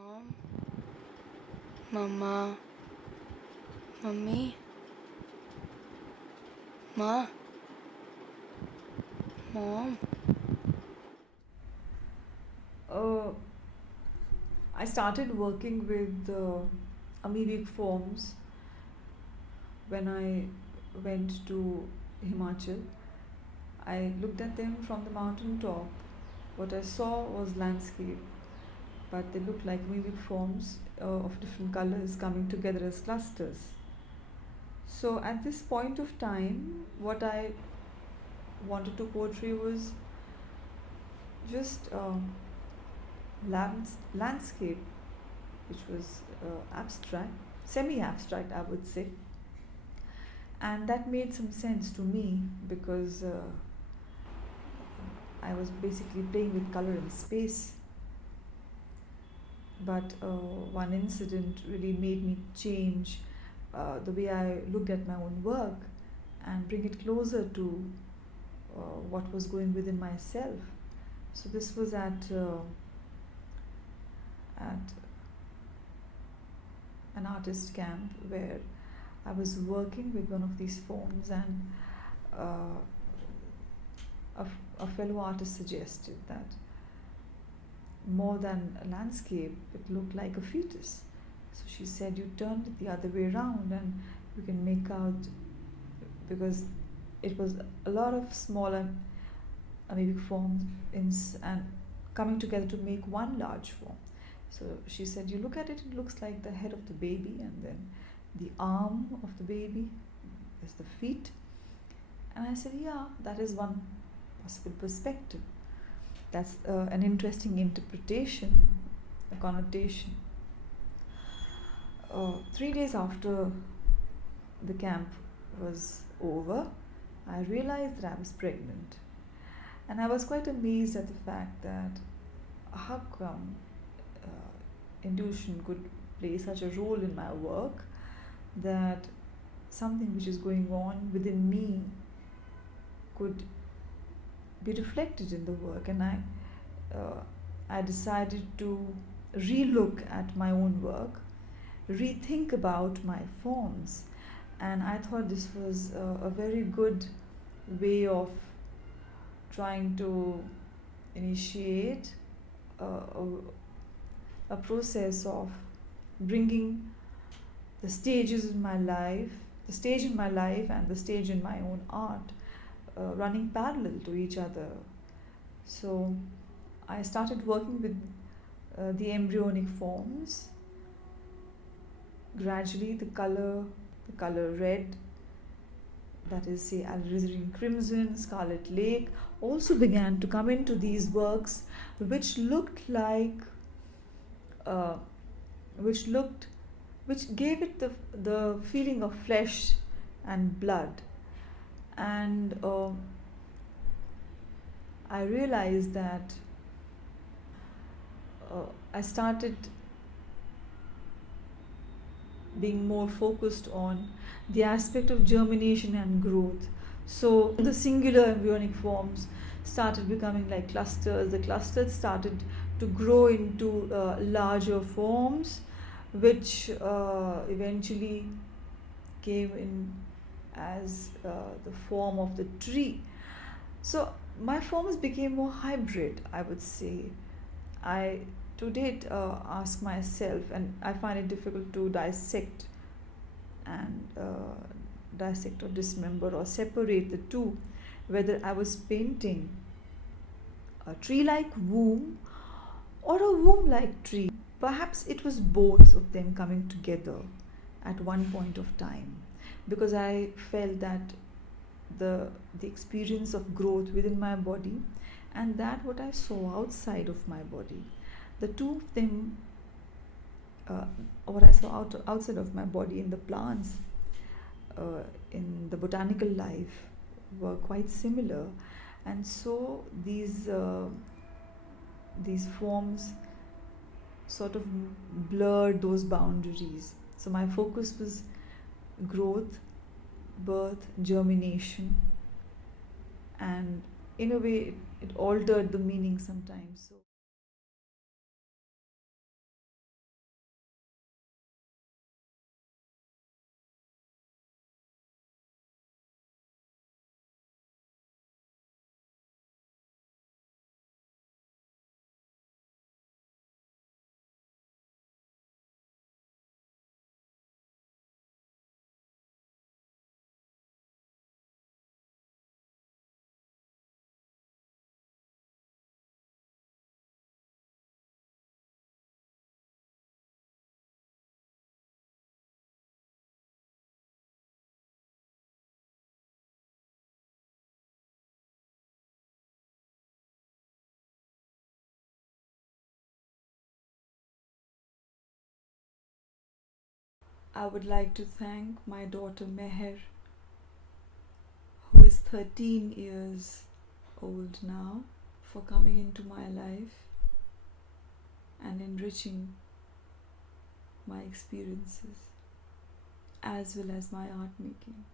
Mom, Mama, Mummy, Ma, Mom. uh, I started working with amoebic forms when I went to Himachal. I looked at them from the mountain top. What I saw was landscape, but they looked like amoebic forms of different colors coming together as clusters. So at this point of time, what I wanted to portray was just landscape, which was abstract, semi abstract, I would say. And that made some sense to me because I was basically playing with color and space. But one incident really made me change the way I looked at my own work and bring it closer to what was going within myself. So this was at an artist camp where I was working with one of these forms, and uh, a fellow artist suggested that more than a landscape, it looked like a fetus. So she said, you turned it the other way around, and you can make out, because it was a lot of smaller amoebic forms and coming together to make one large form. So she said, you look at it, it looks like the head of the baby, and then the arm of the baby is the feet. And I said, yeah, that is one possible perspective. That's an interesting interpretation, a connotation. 3 days after the camp was over, I realized that I was pregnant. And I was quite amazed at the fact that how come intuition could play such a role in my work, that something which is going on within me could be reflected in the work. And I decided to relook at my own work, rethink about my forms, and I thought this was a very good way of trying to initiate a process of bringing the stages in my life, the stage in my life and the stage in my own art, running parallel to each other. So I started working with the embryonic forms. Gradually, the color red, that is, say, alizarin crimson, scarlet lake, also began to come into these works, which looked like, uh, which looked, which gave it the feeling of flesh and blood. And I realized that I started being more focused on the aspect of germination and growth. So the singular embryonic forms started becoming like clusters. The clusters started to grow into larger forms, which eventually came in as the form of the tree. So my forms became more hybrid, I would say. I to date ask myself, and I find it difficult to and dissect or dismember or separate the two, whether I was painting a tree like womb or a womb like tree. Perhaps it was both of them coming together at one point of time, because I felt that the experience of growth within my body and that what I saw outside of my body, the two of them, what I saw outside of my body in the plants, in the botanical life, were quite similar. And so these forms sort of blurred those boundaries. So my focus was growth, birth, germination, and in a way it altered the meaning sometimes. So I would like to thank my daughter Meher, who is 13 years old now, for coming into my life and enriching my experiences as well as my art making.